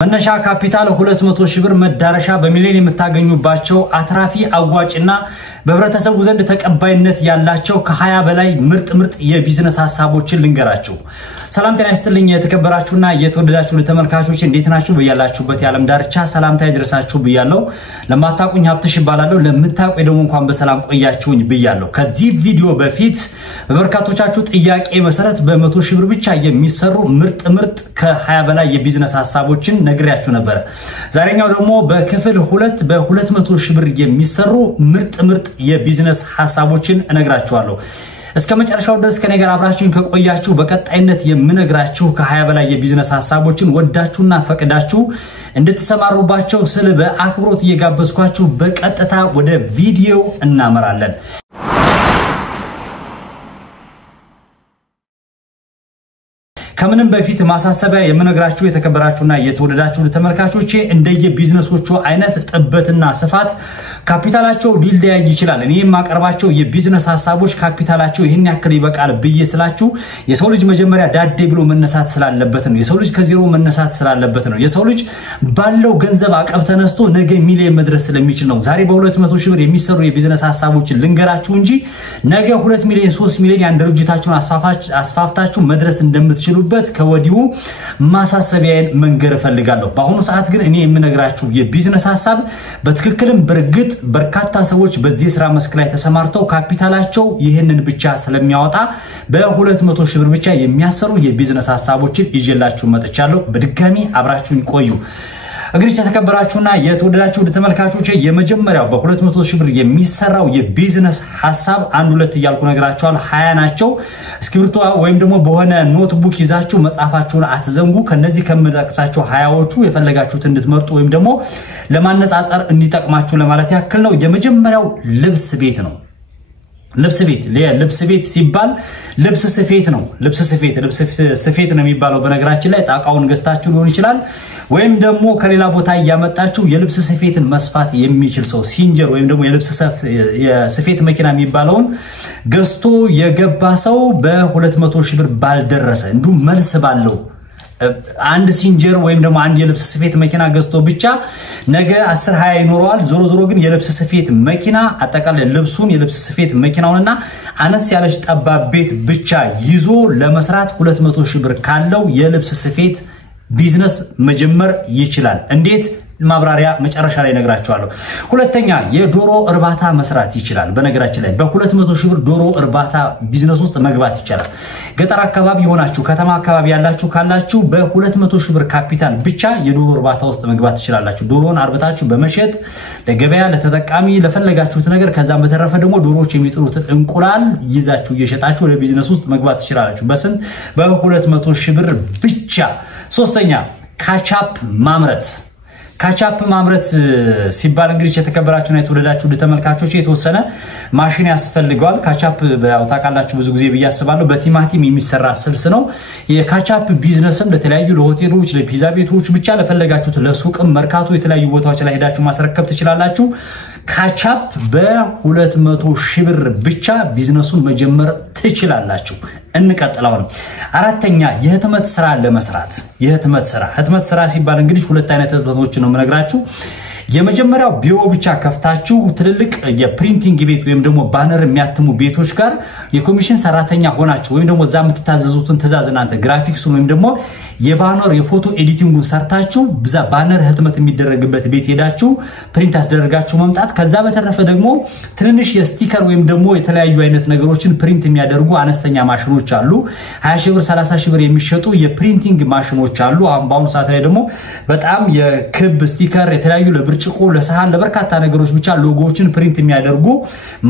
መነሻ ካፒታል 200 ሺህ ብር መዳረሻ በሚሊዮን የምታገኙባቸው አትራፊ አዋጭና በህብረተሰቡ ዘንድ ተቀባይነት ያላቸው ከ20 በላይ ምርጥ የቢዝነስ ሐሳቦችን ልንገራችሁ። ሰላም ጤና ይስጥልኝ የተከበራችሁና የተወደዳችሁ ተመልካቾች እንዴት ናችሁ? በያላችሁበት የዓለም ዳርቻ ሰላምታ ይድረሳችሁ ብያለሁ። ለማታቁኝ ሀብትሽ ይባላለሁ። ለምታቁ ደግሞ እንኳን በሰላም ቆያችሁኝ ብያለሁ። ከዚህ ቪዲዮ በፊት በበርካቶቻችሁ ጥያቄ መሰረት በ100 ሺህ ብር ብቻ የሚሰሩ ምርጥ ከ20 በላይ የቢዝነስ ሐሳቦችን ነግሬያችሁ ነበር። ዛሬኛው ደግሞ በክፍል 2 በ200 ሺህ ብር የሚሰሩ ምርጥ የቢዝነስ ሐሳቦችን እነግራችኋለሁ። እስከ መጨረሻው ድረስ ከኔ ጋር አብራችሁን ከቆያችሁ በቀጣይነት የምነግራችሁ ከ20 በላይ የቢዝነስ ሐሳቦችን ወዳችሁና ፈቅዳችሁ እንድትሰማሩባቸው ስለ በአክብሮት እየጋበዝኳችሁ በቀጥታ ወደ ቪዲዮ እናመራለን። ከምንም በፊት ማሳሰቢያ የምነግራችሁ የተከበራችሁና የተወደዳችሁ ተመልካቾቼ እንደየ ቢዝነሶቹ አይነት ጥበትና ስፋት ካፒታላቸው ሊለያይ ይችላል። እኔ የማቀርባቸው የቢዝነስ ሐሳቦች ካፒታላቸው ይሄን ያክል ይበቃል ብዬ ስላችሁ የሰው ልጅ መጀመሪያ ዳዴ ብሎ መነሳት ስላለበት ነው። የሰው ልጅ ከዜሮ መነሳት ስላለበት ነው። የሰው ልጅ ባለው ገንዘብ አቀብ ተነስቶ ነገ ሚሊዮን መድረስ ስለሚችል ነው። ዛሬ በ200 ሺህ ብር የሚሰሩ የቢዝነስ ሐሳቦችን ልንገራችሁ እንጂ ነገ 2 ሚሊዮን 3 ሚሊዮን ያን ድርጅታችሁን አስፋፍታችሁ መድረስ እንደምትችሉ ከወዲሁ ማሳሰቢያን መንገር ፈልጋለሁ። በአሁኑ ሰዓት ግን እኔ የምነግራችሁ የቢዝነስ ሐሳብ በትክክልም በርግጥ በርካታ ሰዎች በዚህ ስራ መስክ ላይ ተሰማርተው ካፒታላቸው ይሄንን ብቻ ስለሚያወጣ በ200 ሺህ ብር ብቻ የሚያሰሩ የቢዝነስ ሐሳቦችን ይዤላችሁ መጥቻለሁ። በድጋሚ አብራችሁን ቆዩ። እንግዲህ ተከበራችሁና የተወደዳችሁ ተመልካቾች የመጀመሪያው በ200 ሺህ ብር የሚሰራው የቢዝነስ ሐሳብ አንድ ሁለት እያልኩ ነግራችኋለሁ። 20 ናቸው። እስክሪብቶ ወይም ደግሞ በሆነ ኖትቡክ ይዛችሁ መጻፋችሁን አትዘንጉ። ከነዚህ ከመጠቅሳችሁ 20ዎቹ የፈለጋችሁት እንድትመርጡ ወይም ደግሞ ለማነጻጸር እንዲጠቅማችሁ ለማለት ያክል ነው። የመጀመሪያው ልብስ ቤት ነው። ልብስ ቤት ሲባል ልብስ ስፌት ነው። ልብስ ስፌት ነው የሚባለው። በነገራችን ላይ ጣቃውን ገዝታችሁ ሊሆን ይችላል ወይም ደግሞ ከሌላ ቦታ ያመጣችሁ የልብስ ስፌትን መስፋት የሚችል ሰው ሲንጀር ወይም ደግሞ የልብስ ስፌት መኪና የሚባለውን ገዝቶ የገባ ሰው በ200 ሺህ ብር ባልደረሰ እንዱ መልስ ባለው አንድ ሲንጀር ወይም ደግሞ አንድ የልብስ ስፌት መኪና ገዝቶ ብቻ ነገ 10-20 ይኖረዋል። ዞሮ ግን የልብስ ስፌት መኪና አጠቃላይ ልብሱን የልብስ ስፌት መኪናውንና አነስ ያለች ጠባብ ቤት ብቻ ይዞ ለመስራት 200 ሺህ ብር ካለው የልብስ ስፌት ቢዝነስ መጀመር ይችላል። እንዴት? ማብራሪያ መጨረሻ ላይ ነግራችኋለሁ። ሁለተኛ የዶሮ እርባታ መስራት ይችላል። በነገራችን ላይ በ200 ሺህ ብር ዶሮ እርባታ ቢዝነስ ውስጥ መግባት ይችላል። ገጠር አካባቢ ሆናችሁ ከተማ አካባቢ ያላችሁ ካላችሁ በ200 ሺህ ብር ካፒታል ብቻ የዶሮ እርባታ ውስጥ መግባት ትችላላችሁ። ዶሮን አርብታችሁ በመሸጥ ለገበያ ለተጠቃሚ ለፈለጋችሁት ነገር ከዛም በተረፈ ደግሞ ዶሮዎች የሚጥሉት እንቁላል ይዛችሁ እየሸጣችሁ ወደ ቢዝነስ ውስጥ መግባት ትችላላችሁ። በስንት? በ200 ሺህ ብር ብቻ። ሶስተኛ ካቻፕ ማምረት ሲባል እንግዲህ የተከበራችሁና የተወደዳችሁ ተመልካቾች የተወሰነ ማሽን ያስፈልጋል። ካቻፕ ታውቃላችሁ ብዙ ጊዜ በያስባለሁ በቲማቲም የሚሰራ ስልስ ነው። የካቻፕ ቢዝነስም ለተለያዩ ለሆቴሎች ለፒዛ ቤቶች ብቻ ለፈለጋችሁት ለሱቅም መርካቶ የተለያዩ ቦታዎች ላይ ሄዳችሁ ማስረከብ ትችላላችሁ። ካቻፕ በ200 ሺህ ብር ብቻ ቢዝነሱን መጀመር ትችላላችሁ። እንቀጥላው ነው። አራተኛ የህትመት ስራ ለመስራት ህትመት ስራ ሲባል እንግዲህ ሁለት አይነት ህትመቶች ነው የምነግራችሁ። የመጀመሪያው ቢሮ ብቻ ከፍታችሁ ትልልቅ የፕሪንቲንግ ቤት ወይም ደግሞ ባነር የሚያትሙ ቤቶች ጋር የኮሚሽን ሰራተኛ ሆናችሁ ወይም ደግሞ ዛም ተታዘዙትን ትዛዝ እናንተ ግራፊክሱን ወይም ደግሞ የባነር የፎቶ ኤዲቲንጉን ሰርታችሁ በዛ ባነር ህትመት የሚደረግበት ቤት ሄዳችሁ ፕሪንት አስደረጋችሁ መምጣት። ከዛ በተረፈ ደግሞ ትንንሽ የስቲከር ወይም ደግሞ የተለያዩ አይነት ነገሮችን ፕሪንት የሚያደርጉ አነስተኛ ማሽኖች አሉ። 20 ሺህ ብር 30 ሺህ ብር የሚሸጡ የፕሪንቲንግ ማሽኖች አሉ። በአሁኑ ሰዓት ላይ ደግሞ በጣም የክብ ስቲከር የተለያዩ ለብርጭቆ ለሰሃን ለበርካታ ነገሮች ብቻ ሎጎዎችን ፕሪንት የሚያደርጉ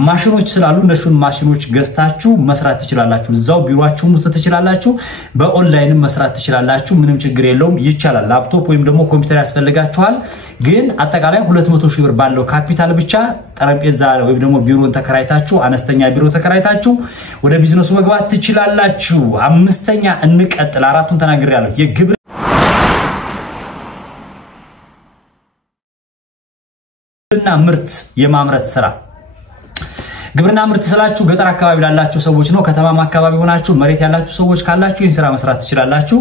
ማሽኖች ስላሉ እነሱን ማሽኖች ገዝታችሁ መስራት ትችላላችሁ። እዛው ቢሮአችሁም ውስጥ ትችላላችሁ። በኦንላይን መስራት ትችላላችሁ። ምንም ችግር የለውም፣ ይቻላል። ላፕቶፕ ወይም ደግሞ ኮምፒውተር ያስፈልጋችኋል። ግን አጠቃላይ 200 ሺህ ብር ባለው ካፒታል ብቻ ጠረጴዛ ወይም ደግሞ ቢሮን ተከራይታችሁ አነስተኛ ቢሮ ተከራይታችሁ ወደ ቢዝነሱ መግባት ትችላላችሁ። አምስተኛ እንቀጥል። አራቱን ተናግሬያለሁ። የግብርና ምርት የማምረት ስራ ግብርና ምርት ስላችሁ ገጠር አካባቢ ላላችሁ ሰዎች ነው ከተማም አካባቢ ሆናችሁ መሬት ያላችሁ ሰዎች ካላችሁ ይህን ስራ መስራት ትችላላችሁ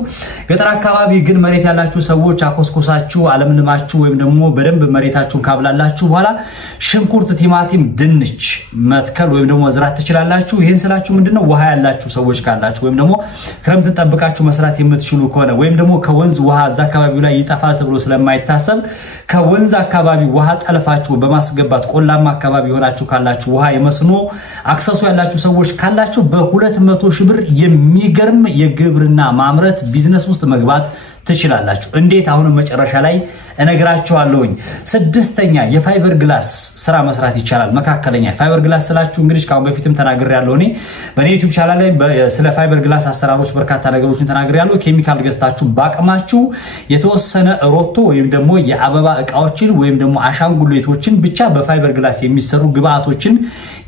ገጠር አካባቢ ግን መሬት ያላችሁ ሰዎች አኮስኮሳችሁ አለምልማችሁ ወይም ደግሞ በደንብ መሬታችሁን ካብላላችሁ በኋላ ሽንኩርት ቲማቲም ድንች መትከል ወይም ደግሞ መዝራት ትችላላችሁ ይህን ስላችሁ ምንድነው ውሃ ያላችሁ ሰዎች ካላችሁ ወይም ደግሞ ክረምት ተጠብቃችሁ መስራት የምትችሉ ከሆነ ወይም ደግሞ ከወንዝ ውሃ እዛ አካባቢው ላይ ይጣፋል ተብሎ ስለማይታሰብ ከወንዝ አካባቢ ውሃ ጠልፋችሁ በማስገባት ቆላማ አካባቢ ሆናችሁ ካላችሁ ውሃ የመስኖ አክሰሱ ያላችሁ ሰዎች ካላችሁ በ200 ሺህ ብር የሚገርም የግብርና ማምረት ቢዝነስ ውስጥ መግባት ትችላላችሁ እንዴት አሁን መጨረሻ ላይ እነግራችኋለሁኝ ስድስተኛ የፋይበር ግላስ ስራ መስራት ይቻላል መካከለኛ ፋይበር ግላስ ስላችሁ እንግዲህ ካሁን በፊትም ተናግሬያለሁ እኔ በኔ ዩቲዩብ ቻናል ላይ ስለ ፋይበር ግላስ አሰራሮች በርካታ ነገሮችን ተናግሬያለሁ ኬሚካል ገዝታችሁ ባቀማችሁ የተወሰነ ሮቶ ወይም ደግሞ የአበባ እቃዎችን ወይም ደግሞ አሻንጉሊቶችን ብቻ በፋይበር ግላስ የሚሰሩ ግብአቶችን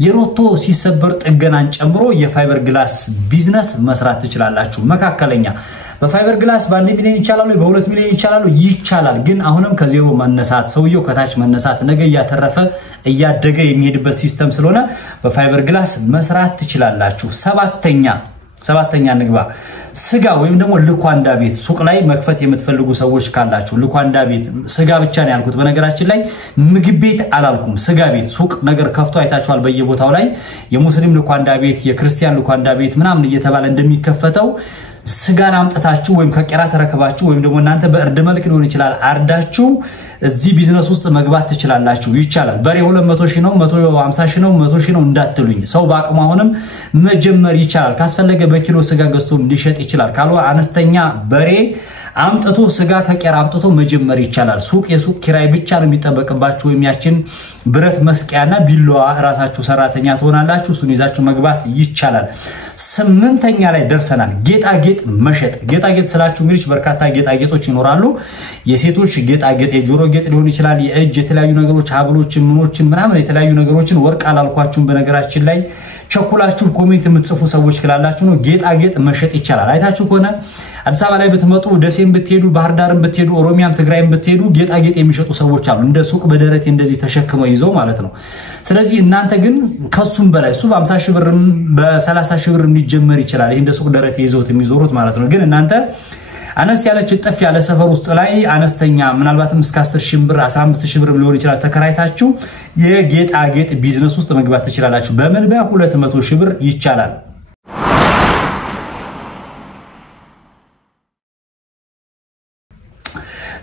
የሮቶ ሲሰበር ጥገናን ጨምሮ የፋይበር ግላስ ቢዝነስ መስራት ትችላላችሁ መካከለኛ በፋይበር ግላስ በ1 ሚሊዮን ይቻላል በ2 ሚሊዮን ይቻላል ግን አሁንም ከዜሮ መነሳት ሰውየው ከታች መነሳት ነገ ያተረፈ እያደገ የሚሄድበት ሲስተም ስለሆነ በፋይበር ግላስ መስራት ትችላላችሁ ሰባተኛ ንግባ ስጋ ወይም ደግሞ ልኳንዳ ቤት ሱቅ ላይ መክፈት የምትፈልጉ ሰዎች ካላችሁ ልኳንዳ ቤት ስጋ ብቻ ነው ያልኩት በነገራችን ላይ ምግብ ቤት አላልኩም ስጋ ቤት ሱቅ ነገር ከፍቶ አይታችኋል በየቦታው ላይ የሙስሊም ልኳንዳ ቤት የክርስቲያን ልኳንዳ ቤት ምናምን እየተባለ እንደሚከፈተው ስጋን አምጥታችሁ ወይም ከቀራ ተረከባችሁ ወይም ደግሞ እናንተ በእርድ መልክ ሊሆን ይችላል አርዳችሁ እዚህ ቢዝነስ ውስጥ መግባት ትችላላችሁ ይቻላል በሬ 200 ሺህ ነው 150 ሺህ ነው 100 ሺህ ነው እንዳትሉኝ ሰው ባቅሙ አሁንም መጀመር ይቻላል ካስፈለገ በኪሎ ስጋ ገዝቶም ሊሸጥ ይችላል ካሉ አነስተኛ በሬ አምጥቶ ስጋ ከቀራ አምጥቶ መጀመር ይቻላል ሱቅ የሱቅ ኪራይ ብቻ ነው የሚጠበቅባችሁ የሚያችን ብረት መስቂያና ቢላዋ ራሳችሁ ሰራተኛ ትሆናላችሁ እሱን ይዛችሁ መግባት ይቻላል ስምንተኛ ላይ ደርሰናል ጌጣጌጥ መሸጥ ጌጣጌጥ ስላችሁ እንግዲህ በርካታ ጌጣጌጦች ይኖራሉ የሴቶች ጌጣጌጥ የጆሮ ጌጥ ሊሆን ይችላል የእጅ የተለያዩ ነገሮች ሀብሎችን ምኖችን ምናምን የተለያዩ ነገሮችን ወርቅ አላልኳችሁም በነገራችን ላይ ቸኩላችሁ ኮሜንት የምትጽፉ ሰዎች ካላችሁ ነው ጌጣጌጥ መሸጥ ይቻላል አይታችሁ ከሆነ አዲስ አበባ ላይ ብትመጡ ደሴም ብትሄዱ ባህር ዳርም ብትሄዱ ኦሮሚያም ትግራይም ብትሄዱ ጌጣጌጥ የሚሸጡ ሰዎች አሉ እንደ ሱቅ በደረቴ እንደዚህ ተሸክመው ይዘው ማለት ነው ስለዚህ እናንተ ግን ከሱም በላይ ሱ በ50 ሺህ ብር በ30 ሺህ ብር ሊጀመር ይችላል ይሄ እንደ ሱቅ ደረቴ ይዘውት የሚዞሩት ማለት ነው ግን እናንተ አነስ ያለች ጥፍ ያለ ሰፈር ውስጥ ላይ አነስተኛ ምናልባትም እስከ 10 ሺህ ብር 15 ሺህ ብር ሊሆን ይችላል ተከራይታችሁ የጌጣጌጥ ቢዝነስ ውስጥ መግባት ትችላላችሁ በምን በ200 ሺህ ብር ይቻላል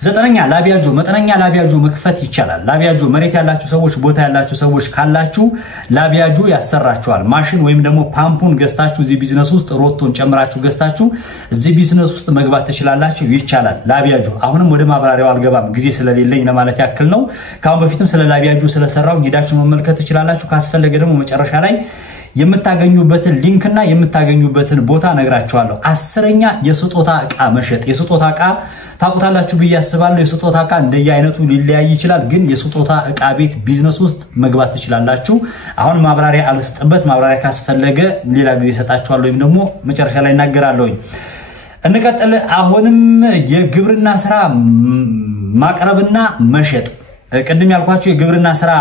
ዘጠነኛ ላቢያጆ መጠነኛ ላቢያጆ መክፈት ይቻላል ላቢያጆ መሬት ያላችሁ ሰዎች ቦታ ያላችሁ ሰዎች ካላችሁ ላቢያጆ ያሰራችኋል ማሽን ወይም ደግሞ ፓምፑን ገዝታችሁ እዚህ ቢዝነስ ውስጥ ሮቶን ጨምራችሁ ገዝታችሁ እዚህ ቢዝነስ ውስጥ መግባት ትችላላችሁ ይቻላል ላቢያጆ አሁንም ወደ ማብራሪያው አልገባም ጊዜ ስለሌለኝ ለማለት ያክል ነው ካሁን በፊትም ስለ ላቢያጆ ስለሰራው ሄዳችሁ መመልከት ትችላላችሁ ካስፈለገ ደግሞ መጨረሻ ላይ የምታገኙበትን ሊንክና የምታገኙበትን ቦታ ነግራችኋለሁ 10ኛ የስጦታ ዕቃ መሸጥ የስጦታ ዕቃ ታውቁታላችሁ በያስባለሁ የስጦታ ዕቃ እንደየአይነቱ ሊለያይ ይችላል ግን የስጦታ ዕቃ ቤት ቢዝነስ ውስጥ መግባት ትችላላችሁ አሁን ማብራሪያ አልስጥበት ማብራሪያ ካስፈለገ ሌላ ጊዜ ሰጣችኋለሁ ወይም ደግሞ መጨረሻ ላይ እናገራለሁ እንቀጥል አሁንም የግብርና ስራ ማቅረብና መሸጥ ቀደም ያልኳችሁ የግብርና ስራ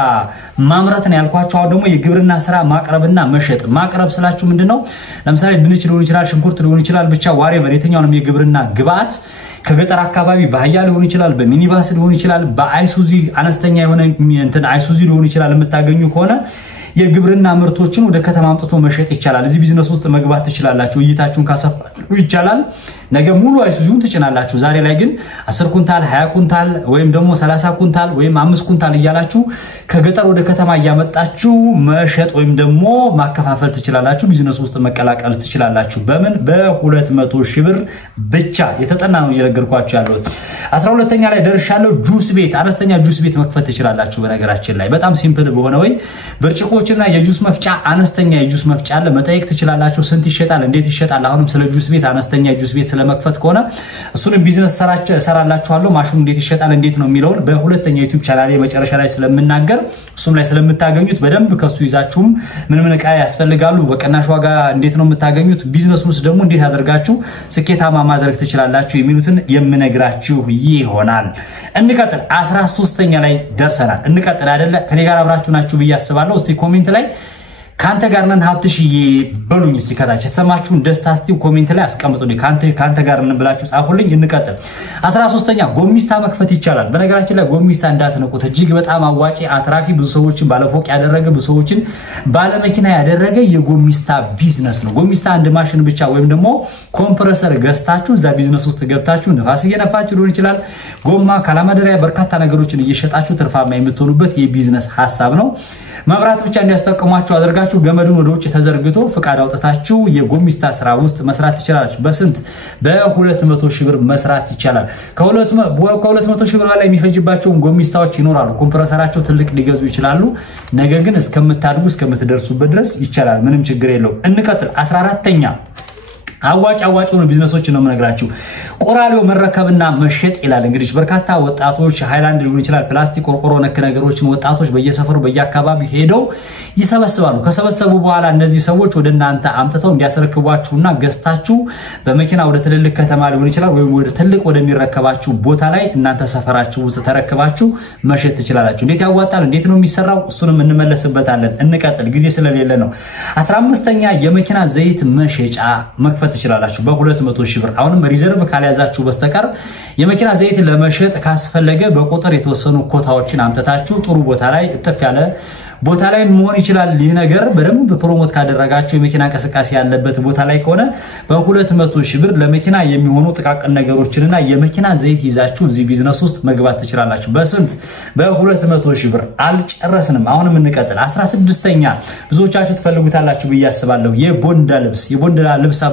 ማምረት ነው ያልኳችሁ አሁን ደግሞ የግብርና ስራ ማቅረብና መሸጥ ማቅረብ ስላችሁ ምንድነው ለምሳሌ ድንች ሊሆን ይችላል ሽንኩርት ሊሆን ይችላል ብቻ ዋሬቨር የትኛውንም የግብርና ግብአት ከገጠር አካባቢ በአህያ ሊሆን ይችላል በሚኒባስ ሊሆን ይችላል በአይሱዚ አነስተኛ የሆነ እንትን አይሱዚ ሊሆን ይችላል የምታገኙ ከሆነ የግብርና ምርቶችን ወደ ከተማ አምጥቶ መሸጥ ይቻላል እዚህ ቢዝነስ ውስጥ መግባት ትችላላችሁ እይታችሁን ካሰፋችሁ ይቻላል ነገ ሙሉ አይሱዚውን ትጭናላችሁ ዛሬ ላይ ግን 10 ኩንታል 20 ኩንታል ወይም ደግሞ 30 ኩንታል ወይም 5 ኩንታል እያላችሁ ከገጠር ወደ ከተማ ያመጣችሁ መሸጥ ወይም ደግሞ ማከፋፈል ትችላላችሁ ቢዝነስ ውስጥ መቀላቀል ትችላላችሁ በምን በ200 ሺህ ብር ብቻ የተጠና ነው እየነገርኳችሁ ያለው 12ኛ ላይ ደርሻለሁ ጁስ ቤት አነስተኛ ጁስ ቤት መክፈት ትችላላችሁ በነገራችን ላይ በጣም ሲምፕል በሆነ ወይ ብርጭቆችና የጁስ መፍጫ አነስተኛ የጁስ መፍጫ አለ መጠየቅ ትችላላችሁ ስንት ይሸጣል እንዴት ይሸጣል አሁንም ስለ ጁስ ቤት አነስተኛ ጁስ ቤት ስለመክፈት ከሆነ እሱን ቢዝነስ ሰራላችኋለሁ ማሽኑ እንዴት ይሸጣል እንዴት ነው የሚለውን በሁለተኛው ዩቲዩብ ቻናሌ መጨረሻ ላይ ስለምናገር እሱም ላይ ስለምታገኙት በደንብ ከሱ ይዛችሁም ምን ዕቃ ያስፈልጋሉ በቀናሽ ዋጋ እንዴት ነው የምታገኙት ቢዝነስ ውስጥ ደግሞ እንዴት አደርጋችሁ ስኬታማ ማድረግ ትችላላችሁ የሚሉትን የምነግራችሁ ይሆናል እንቀጥል 13ኛ ላይ ደርሰናል እንቀጥል አይደለ ከኔ ጋር አብራችሁ ናችሁ ብያስባለሁ እስቲ ኮሜንት ላይ ካንተ ጋር ነን ሀብትሽዬ በሉኝ እስቲ ከታች ተሰማችሁን ደስታ እስቲ ኮሜንት ላይ አስቀምጡልኝ ካንተ ጋር ነን ብላችሁ ጻፉልኝ እንቀጥል 13ኛ ጎሚስታ መክፈት ይቻላል በነገራችን ላይ ጎሚስታ እንዳትነቁት እጅግ በጣም አዋጪ አትራፊ ብዙ ሰዎችን ባለፎቅ ያደረገ ብዙ ሰዎችን ባለ መኪና ያደረገ የጎሚስታ ቢዝነስ ነው ጎሚስታ አንድ ማሽን ብቻ ወይም ደግሞ ኮምፕረሰር ገዝታችሁ እዛ ቢዝነስ ውስጥ ገብታችሁ ንፋስ እየነፋችሁ ሊሆን ይችላል ጎማ ካላማደሪያ በርካታ ነገሮችን እየሸጣችሁ ትርፋማ የምትሆኑበት የቢዝነስ ሐሳብ ነው መብራት ብቻ እንዲያስጠቅሟችሁ አድርጋችሁ ገመዱን ወደ ውጭ ተዘርግቶ ፍቃድ አውጥታችሁ የጎሚስታ ስራ ውስጥ መስራት ይችላል በስንት በ200 ሺህ ብር መስራት ይችላል ከ200 ሺህ ብር በላይ የሚፈጅባቸው ጎሚስታዎች ይኖራሉ ኮምፕረሰራቸው ትልቅ ሊገዙ ይችላሉ ነገር ግን እስከምታድጉ እስከምትደርሱበት ድረስ ይችላል ምንም ችግር የለው እንቀጥል 14ኛ አዋጭ ነው ቢዝነሶች ነው መነግራችሁ ቆራሊዮ መረከብና መሸጥ ይላል እንግዲህ በርካታ ወጣቶች ሃይላንድ ሊሆን ይችላል ፕላስቲክ ቆርቆሮ ነክ ነገሮችን ወጣቶች በየሰፈሩ በየአካባቢው ሄደው ይሰበስባሉ ከሰበሰቡ በኋላ እነዚህ ሰዎች ወደናንተ አምጥተው እንዲያስረክቧችሁና ገስታችሁ በመኪና ወደ ትልልቅ ከተማ ሊሆን ይችላል ወይ ወደ ትልቅ ወደሚረከባችሁ ቦታ ላይ እናንተ ሰፈራችሁ ውስጥ ተረክባችሁ መሸጥ ትችላላችሁ እንዴት ያዋጣል እንዴት ነው የሚሰራው እሱንም እንመለስበታለን እንቀጥል ጊዜ ስለሌለ ነው 15ኛ የመኪና ዘይት መሸጫ መክፈት ትችላላችሁ በ200 ሺህ ብር አሁንም ሪዘርቭ ካልያዛችሁ በስተቀር የመኪና ዘይት ለመሸጥ ካስፈለገ በቁጥር የተወሰኑ ኮታዎችን አምጥታችሁ ጥሩ ቦታ ላይ እጥፍ ያለ ቦታ ላይ መሆን ይችላል ይህ ነገር በደንብ ፕሮሞት ካደረጋችሁ የመኪና እንቅስቃሴ ያለበት ቦታ ላይ ከሆነ በ200 ሺህ ብር ለመኪና የሚሆኑ ጥቃቅን ነገሮችንና የመኪና ዘይት ይዛችሁ እዚህ ቢዝነስ ውስጥ መግባት ትችላላችሁ በስንት በ200 ሺህ ብር አልጨረስንም አሁንም እንቀጥል 16ኛ ብዙዎቻችሁ ትፈልጉታላችሁ በያስባለሁ የቦንዳ ልብስ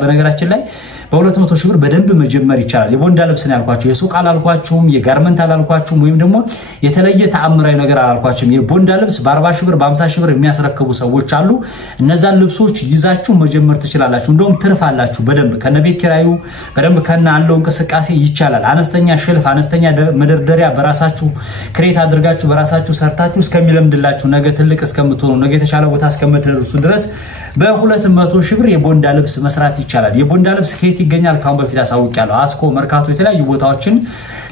በነገራችን ላይ በ200 ሺህ ብር በደንብ መጀመር ይቻላል የቦንዳ ልብስ ነው ያልኳችሁ የሱቅ አላልኳችሁም የጋርመንት አላልኳችሁም ወይም ደግሞ የተለየ ተአምራዊ ነገር አላልኳችሁም የቦንዳ ልብስ በ40 ሺህ ብር በ50 ሺህ ብር የሚያስረክቡ ሰዎች አሉ እነዛን ልብሶች ይዛችሁ መጀመር ትችላላችሁ እንደውም ትርፍ አላችሁ በደንብ ከነቤት ኪራዩ በደንብ ከና አለው እንቅስቃሴ ይቻላል አነስተኛ ሸልፍ አነስተኛ መደርደሪያ በራሳችሁ ክሬት አድርጋችሁ በራሳችሁ ሰርታችሁ እስከሚለምድላችሁ ነገ ትልቅ እስከምትሆኑ ነገ የተሻለ ቦታ እስከምትደርሱ ድረስ በ200 ሺህ ብር የቦንዳ ልብስ መስራት ይቻላል የቦንዳ ልብስ ከየት ይገኛል ካሁን በፊት አሳውቂያለሁ አስኮ መርካቶ የተለያዩ ቦታዎችን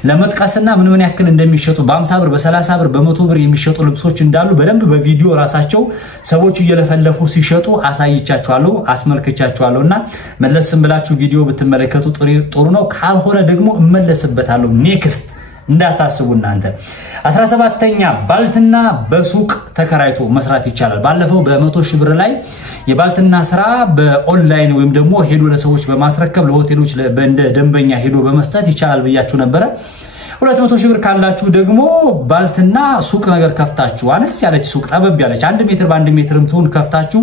ለመጥቀስና ምን ያክል እንደሚሸጡ በ50 ብር በ30 ብር በ100 ብር የሚሸጡ ልብሶች እንዳሉ በደንብ በቪዲዮ ራሳቸው ሰዎች እየለፈለፉ ሲሸጡ አሳይቻችኋለሁ አስመልክቻችኋለሁና መለስም ብላችሁ ቪዲዮ ብትመለከቱ ጥሩ ነው ካልሆነ ደግሞ እመለስበታለሁ ኔክስት እንዳታስቡ እናንተ 17ኛ ባልትና በሱቅ ተከራይቶ መስራት ይቻላል ባለፈው በ100 ሺህ ብር ላይ የባልትና ስራ በኦንላይን ወይም ደግሞ ሄዶ ለሰዎች በማስረከብ ለሆቴሎች በእንደ ደንበኛ ሄዶ በመስጠት ይቻላል ብያችሁ ነበር 200 ሺህ ብር ካላችሁ ደግሞ ባልትና ሱቅ ነገር ከፍታችሁ አነስ ያለች ሱቅ ጠበብ ያለች 1 ሜትር በ1 ሜትርም ትሁን ከፍታችሁ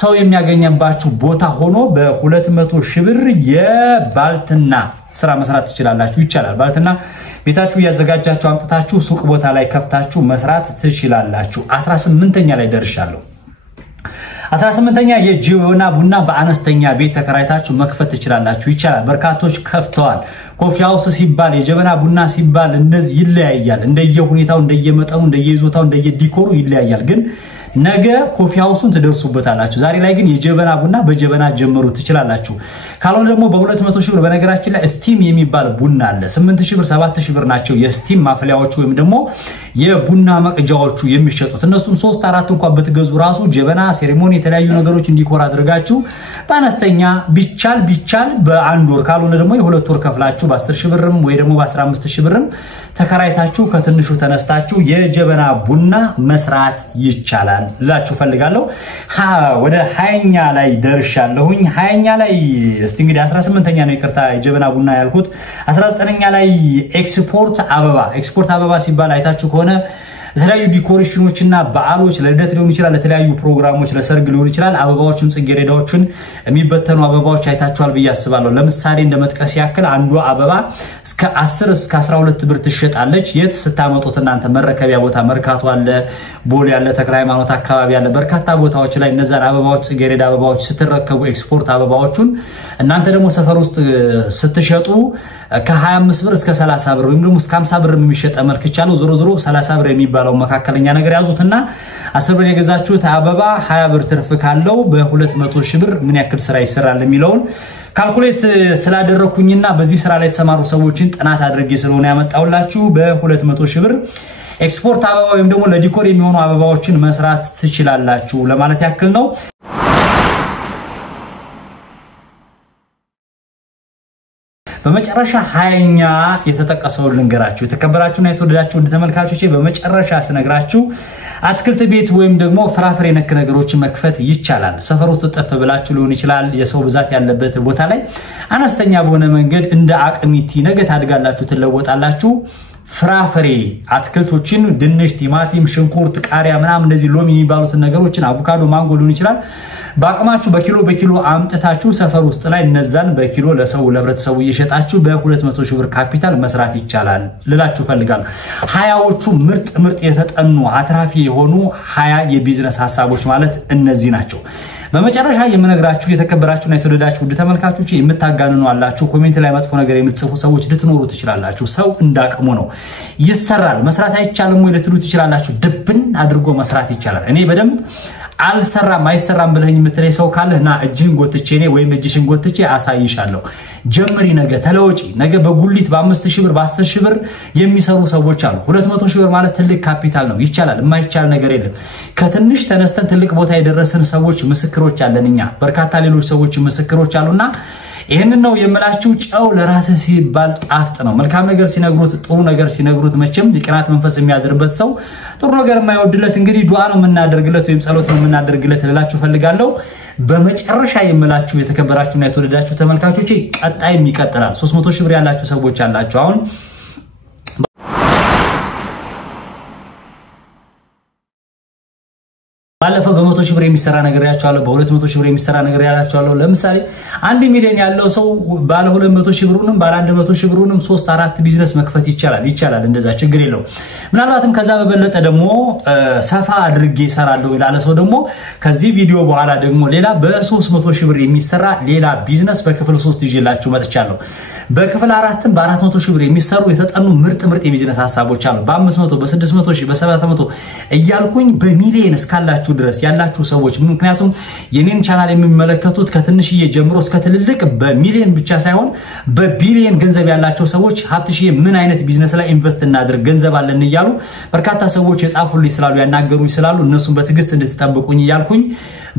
ሰው የሚያገኘባችሁ ቦታ ሆኖ በ200 ሺህ ብር የባልትና ስራ መስራት ትችላላችሁ ይቻላል ባልትና ቤታችሁ ያዘጋጃችሁ አምጥታችሁ ሱቅ ቦታ ላይ ከፍታችሁ መስራት ትችላላችሁ 18ኛ ላይ ደርሻለሁ 18ኛ የጂዮና ቡና በአነስተኛ ቤት ተከራይታችሁ መክፈት ትችላላችሁ ይቻላል በርካቶች ከፍተዋል ኮፊ ሃውስ ሲባል የጀበና ቡና ሲባል እንደዚህ ይለያያል እንደየሁኔታው እንደየመጠኑ እንደየይዞታው እንደየዲኮሩ ይለያያል ግን ነገ ኮፊ ሃውሱን ተደርሱበታላችሁ ዛሬ ላይ ግን የጀበና ቡና በጀበና ጀምሩ ትችላላችሁ ካልሆነ ደግሞ በ200 ሺህ ብር በነገራችን ላይ ስቲም የሚባል ቡና አለ 8000 ብር 7000 ብር ናቸው የስቲም ማፍሊያዎቹ ወይም ደግሞ የቡና መቅጃዎቹ የሚሸጡት እነሱም 3 4 እንኳን በትገዙ ራሱ ጀበና ሴሬሞኒ የተለያዩ ነገሮች እንዲኮር አድርጋችሁ በአነስተኛ ቢቻል በአንድ ወር ካልሆነ ደግሞ የሁለት ወር ከፍላችሁ በ10 ሺህ ብርም ወይ ደግሞ በ15 ሺህ ብርም ተከራይታችሁ ከትንሹ ተነስታችሁ የጀበና ቡና መስራት ይቻላል ላችሁ ፈልጋለሁ ወደ 20ኛ ላይ ደርሻለሁኝ 20ኛ ላይ እስቲ እንግዲህ 18ኛ ነው ይቅርታ የጀበና ቡና ያልኩት 19ኛ ላይ ኤክስፖርት አበባ ሲባል አይታችሁ ከሆነ የተለያዩ ዲኮሬሽኖችና በዓሎች ለልደት ሊሆን ይችላል ለተለያዩ ፕሮግራሞች ለሰርግ ሊሆን ይችላል አበባዎችን ጽጌረዳዎችን የሚበተኑ አበባዎች አይታችኋል በያስባለሁ ለምሳሌ እንደመጥቀስ ያክል አንዱ አበባ እስከ 10 እስከ 12 ብር ትሸጣለች የት ስታመጡት እናንተ መረከቢያ ቦታ መርካቶ አለ ቦሌ ያለ ተክለ ሃይማኖት አካባቢ ያለ በርካታ ቦታዎች ላይ እነዛን አበባዎች ጽጌረዳ አበባዎች ስትረከቡ ኤክስፖርት አበባዎችን እናንተ ደግሞ ሰፈር ውስጥ ስትሸጡ ከ25 ብር እስከ 30 ብር ወይም ደግሞ እስከ 50 ብር የሚሸጥ መልክቻለሁ ዞሮ 30 ብር የሚባለው መካከለኛ ነገር ያዙትና 10 ብር የገዛችሁት አበባ 20 ብር ትርፍ ካለው በ200 ሺህ ብር ምን ያክል ስራ ይሰራል የሚለውን ካልኩሌት ስላደረኩኝና በዚህ ስራ ላይ ተሰማሩ ሰዎችን ጥናት አድርጌ ስለሆነ ያመጣውላችሁ በ200 ሺህ ብር ኤክስፖርት አበባ ወይም ደግሞ ለዲኮር የሚሆኑ አበባዎችን መስራት ትችላላችሁ ለማለት ያክል ነው። በመጨረሻ 20ኛ የተጠቀሰው ልንገራችሁ የተከበራችሁና የተወደዳችሁ ተመልካቾቼ በመጨረሻ ስነግራችሁ አትክልት ቤት ወይም ደግሞ ፍራፍሬ ነክ ነገሮችን መክፈት ይቻላል። ሰፈር ውስጥ ተጠፍ ብላችሁ ሊሆን ይችላል የሰው ብዛት ያለበት ቦታ ላይ አነስተኛ በሆነ መንገድ እንደ አቅሚቲ ነገ ታድጋላችሁ ትለወጣላችሁ። ፍራፍሬ አትክልቶችን ድንች ቲማቲም ሽንኩርት ቃሪያ ምናምን እንደዚህ ሎሚ የሚባሉት ነገሮችን አቮካዶ ማንጎ ሊሆን ይችላል ባቅማችሁ በኪሎ አምጥታችሁ ሰፈር ውስጥ ላይ እነዛን በኪሎ ለሰው ለብረተሰቡ እየሸጣችሁ በ200 ሺህ ብር ካፒታል መስራት ይቻላል ልላችሁ ፈልጋለሁ። 20ዎቹ ምርጥ የተጠኑ አትራፊ የሆኑ 20 የቢዝነስ ሐሳቦች ማለት እነዚህ ናቸው። በመጨረሻ የምነግራችሁ የተከበራችሁና የተወደዳችሁ ተመልካቾች የምታጋንኑ አላችሁ ኮሜንት ላይ መጥፎ ነገር የምትጽፉ ሰዎች ልትኖሩ ትችላላችሁ። ሰው እንዳቅሙ ነው ይሰራል መስራት አይቻልም ወይ ልትሉ ትችላላችሁ። ድብን አድርጎ መስራት ይቻላል። እኔ በደንብ አልሰራም አይሰራም ብለኝ የምትለይ ሰው ካለና እጅን ጎትቼ ነው ወይም እጅሽን ጎትቼ አሳይሻለሁ። ጀምሪ ነገ ተለውጪ ነገ በጉሊት በ5000 ብር በ10000 ብር የሚሰሩ ሰዎች አሉ። 200 ሺህ ብር ማለት ትልቅ ካፒታል ነው። ይቻላል የማይቻል ነገር የለም። ከትንሽ ተነስተን ትልቅ ቦታ የደረሰን ሰዎች ምስክሮች አለንኛ በርካታ ሌሎች ሰዎች ምስክሮች አሉና ይሄንን ነው የምላችሁ። ጨው ለራስ ሲባል ጣፍጥ ነው። መልካም ነገር ሲነግሩት ጥሩ ነገር ሲነግሩት መቼም የቅናት መንፈስ የሚያድርበት ሰው ጥሩ ነገር የማይወድለት እንግዲህ ዱዓ ነው የምናደርግለት ወይም ጸሎት ነው የምናደርግለት ልላችሁ ፈልጋለሁ። በመጨረሻ የምላችሁ የተከበራችሁና የተወደዳችሁ ተመልካቾቼ ቀጣይም ይቀጥላል። 300 ሺህ ብር ያላችሁ ሰዎች አላችሁ አሁን ባለፈው በ100 ሺህ ብር የሚሰራ ነገር ያቻለው በ200 ሺህ ብር የሚሰራ ነገር ያቻለው ለምሳሌ 1 ሚሊዮን ያለው ሰው ባለ 200 ሺህ ብሩንም ባለ 100 ሺህ ብሩንም 3-4 ቢዝነስ መክፈት ይቻላል እንደዛ ችግር የለው። ምናልባትም ከዛ በበለጠ ደግሞ ሰፋ አድርጌ ይሰራለው ይላል ሰው ደግሞ ከዚህ ቪዲዮ በኋላ ደግሞ ሌላ በ300 ሺህ ብር የሚሰራ ሌላ ቢዝነስ በክፍል 3 ይዤላችሁ መጥቻለሁ። በክፍል 4ም በ400 ሺህ ብር የሚሰሩ የተጠኑ ምርጥ የቢዝነስ ሐሳቦች አሉ። በ500 በ600 ሺህ በ700 እያልኩኝ በሚሊዮን እስካላችሁ ድረስ ያላችሁ ሰዎች ምክንያቱም የኔን ቻናል የሚመለከቱት ከትንሽዬ ጀምሮ እስከ ትልልቅ በሚሊዮን ብቻ ሳይሆን በቢሊዮን ገንዘብ ያላቸው ሰዎች ሀብትሽዬ ምን አይነት ቢዝነስ ላይ ኢንቨስት እናድርግ ገንዘብ አለን ይያሉ በርካታ ሰዎች የጻፉልኝ ስላሉ ያናገሩኝ ስላሉ እነሱን በትግስት እንድትጠብቁኝ ይያልኩኝ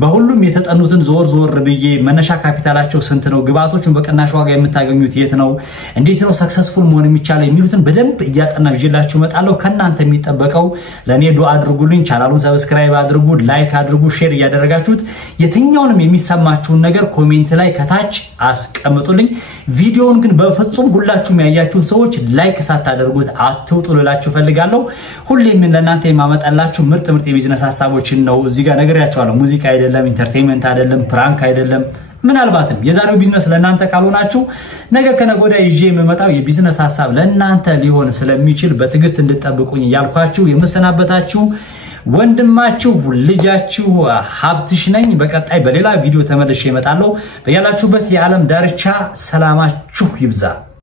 በሁሉም የተጠኑትን ዞር ብዬ መነሻ ካፒታላቸው ስንት ነው ግባቶቹን በቀናሽ ዋጋ የምታገኙት የት ነው እንዴት ነው ሰክሰስፉል መሆን የሚቻለው የሚሉትን በደንብ እያጠናው ይዤላችሁ መጣለው። ከናንተ የሚጠበቀው ለኔ ዱአ አድርጉልኝ ቻናሉን ሰብስክራይብ አድርጉ ላይክ አድርጉ ሼር ያደረጋችሁት የትኛውንም የሚሰማችሁን ነገር ኮሜንት ላይ ከታች አስቀምጡልኝ። ቪዲዮውን ግን በፍጹም ሁላችሁም ያያችሁት ሰዎች ላይክ ሳታደርጉት አትውጡ ልላችሁ ፈልጋለሁ። ሁሌም ለእናንተ የማመጣላችሁ ምርጥ የቢዝነስ ሐሳቦችን ነው እዚህ ጋር ነገርያችኋለሁ። ሙዚቃ አይደለም ኢንተርቴይንመንት አይደለም ፕራንክ አይደለም ምናልባትም የዛሬው ቢዝነስ ለእናንተ ካልሆናችሁ ነገ ከነገወዲያ ይዤ የምመጣው የቢዝነስ ሐሳብ ለእናንተ ሊሆን ስለሚችል በትግስት እንድትጠብቁኝ ያልኳችሁ የምሰናበታችሁ ወንድማችሁ ልጃችሁ ሀብትሽ ነኝ። በቀጣይ በሌላ ቪዲዮ ተመልሼ እመጣለሁ። በያላችሁበት የዓለም ዳርቻ ሰላማችሁ ይብዛ።